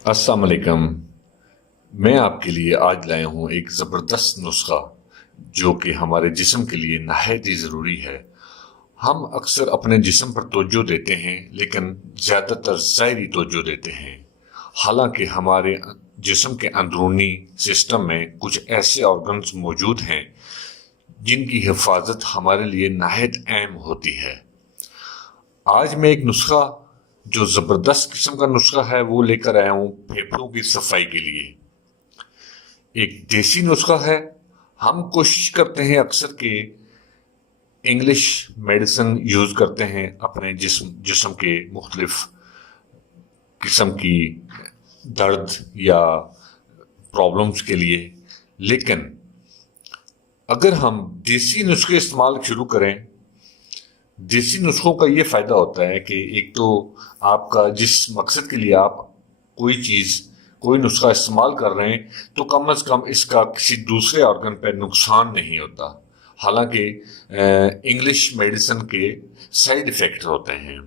अस्सलाम वालेकुम। मैं आपके लिए आज लाया हूँ एक ज़बरदस्त नुस्खा जो कि हमारे जिस्म के लिए नहायत ही ज़रूरी है। हम अक्सर अपने जिस्म पर तवज्जो देते हैं लेकिन ज़्यादातर ज़ाहिरी तवज्जो देते हैं। हालांकि हमारे जिस्म के अंदरूनी सिस्टम में कुछ ऐसे ऑर्गन्स मौजूद हैं जिनकी हिफाजत हमारे लिए नहायत अहम होती है। आज मैं एक नुस्खा जो ज़बरदस्त किस्म का नुस्खा है वो लेकर आया हूँ फेफड़ों की सफाई के लिए। एक देसी नुस्खा है। हम कोशिश करते हैं अक्सर के इंग्लिश मेडिसिन यूज़ करते हैं अपने जिस्म के मुख्तलिफ किस्म की दर्द या प्रॉब्लम्स के लिए, लेकिन अगर हम देसी नुस्खे इस्तेमाल शुरू करें, देसी नुस्खों का ये फ़ायदा होता है कि एक तो आपका जिस मकसद के लिए आप कोई नुस्खा इस्तेमाल कर रहे हैं तो कम से कम इसका किसी दूसरे ऑर्गन पर नुकसान नहीं होता। हालांकि इंग्लिश मेडिसिन के साइड इफ़ेक्ट होते हैं।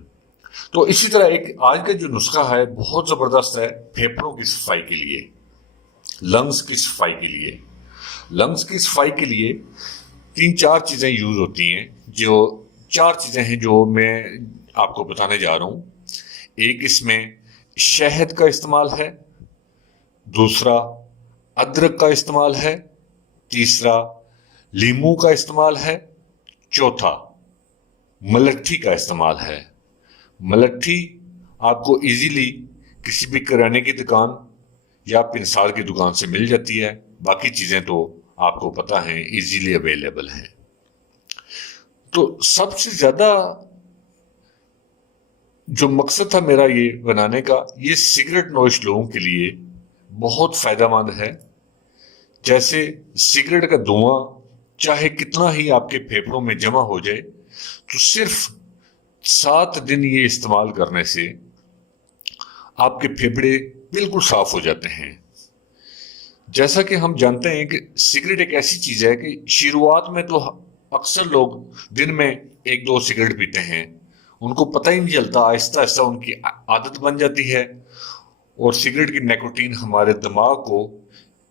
तो इसी तरह एक आज का जो नुस्खा है बहुत ज़बरदस्त है फेफड़ों की सफाई के लिए, लंग्स की सफाई के लिए। लंग्स की सफाई के लिए 3-4 चीज़ें यूज़ होती हैं। जो 4 चीज़ें हैं जो मैं आपको बताने जा रहा हूँ। एक इसमें शहद का इस्तेमाल है, दूसरा अदरक का इस्तेमाल है, तीसरा लीमू का इस्तेमाल है, चौथा मलट्ठी का इस्तेमाल है। मलट्ठी आपको इजीली किसी भी किराने की दुकान या पिंसार की दुकान से मिल जाती है। बाकी चीज़ें तो आपको पता है इजीली अवेलेबल हैं। तो सबसे ज़्यादा जो मकसद था मेरा ये बनाने का, ये सिगरेट नोश लोगों के लिए बहुत फ़ायदेमंद है। जैसे सिगरेट का धुआं चाहे कितना ही आपके फेफड़ों में जमा हो जाए, तो सिर्फ 7 दिन ये इस्तेमाल करने से आपके फेफड़े बिल्कुल साफ हो जाते हैं। जैसा कि हम जानते हैं कि सिगरेट एक ऐसी चीज़ है कि शुरुआत में तो अक्सर लोग दिन में 1-2 सिगरेट पीते हैं, उनको पता ही नहीं चलता, आहिस्ता आहिस्ता उनकी आदत बन जाती है और सिगरेट की निकोटीन हमारे दिमाग को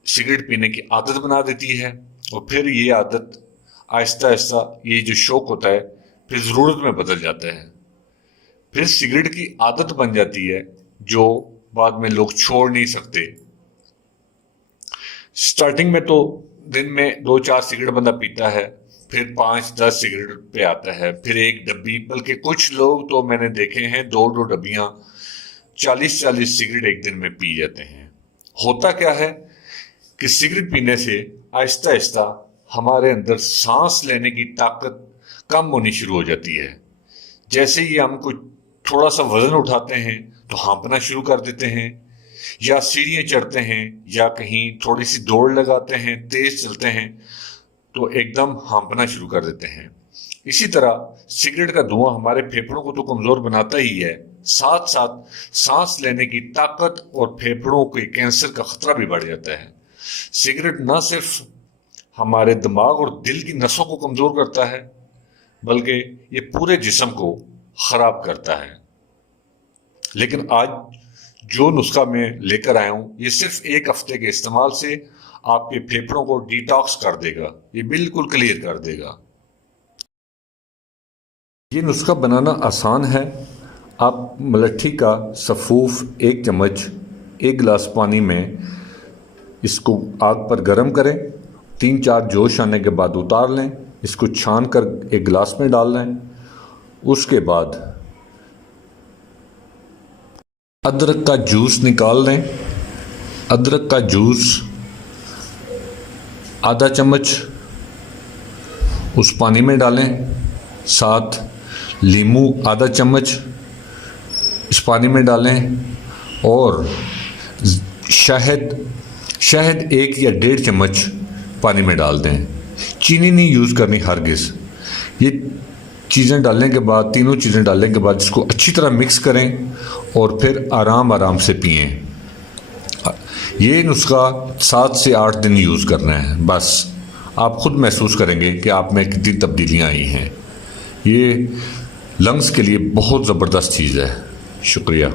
सिगरेट पीने की आदत बना देती है और फिर ये आदत आहिस्ता आहिस्ता ये जो शौक होता है फिर ज़रूरत में बदल जाता है। फिर सिगरेट की आदत बन जाती है जो बाद में लोग छोड़ नहीं सकते। स्टार्टिंग में तो दिन में 2-4 सिगरेट बंदा पीता है, फिर 5-10 सिगरेट पे आता है, फिर 1 डब्बी, बल्कि कुछ लोग तो मैंने देखे हैं 2-2 डब्बियां 40-40 सिगरेट एक दिन में पी जाते हैं। होता क्या है कि सिगरेट पीने से आहिस्ता आहिस्ता हमारे अंदर सांस लेने की ताकत कम होनी शुरू हो जाती है। जैसे ही हम कोई थोड़ा सा वजन उठाते हैं तो हाँफना शुरू कर देते हैं, या सीढ़ियाँ चढ़ते हैं या कहीं थोड़ी सी दौड़ लगाते हैं, तेज चलते हैं तो एकदम हाँफना शुरू कर देते हैं। इसी तरह सिगरेट का धुआं हमारे फेफड़ों को तो कमज़ोर बनाता ही है, साथ साथ सांस लेने की ताकत और फेफड़ों के कैंसर का खतरा भी बढ़ जाता है। सिगरेट न सिर्फ हमारे दिमाग और दिल की नसों को कमज़ोर करता है, बल्कि ये पूरे जिस्म को ख़राब करता है। लेकिन आज जो नुस्खा मैं लेकर आया हूँ ये सिर्फ 1 हफ्ते के इस्तेमाल से आपके फेफड़ों को डिटॉक्स कर देगा, ये बिल्कुल क्लियर कर देगा। ये नुस्खा बनाना आसान है। आप मलट्ठी का सफ़ूफ 1 चम्मच 1 गिलास पानी में इसको आग पर गर्म करें, 3-4 जोश आने के बाद उतार लें, इसको छान कर 1 गिलास में डाल लें। उसके बाद अदरक का जूस निकाल लें। अदरक का जूस आधा चम्मच उस पानी में डालें, साथ लीमू आधा चम्मच इस पानी में डालें और शहद 1 या 1.5 चम्मच पानी में डाल दें। चीनी नहीं यूज़ करनी हरगिज़। ये चीज़ें डालने के बाद, तीनों चीज़ें डालने के बाद इसको अच्छी तरह मिक्स करें और फिर आराम आराम से पिएं। ये नुस्खा 7 से 8 दिन यूज़ करना है, बस आप खुद महसूस करेंगे कि आप में कितनी तब्दीलियाँ आई हैं। ये लंग्स के लिए बहुत ज़बरदस्त चीज़ है। शुक्रिया।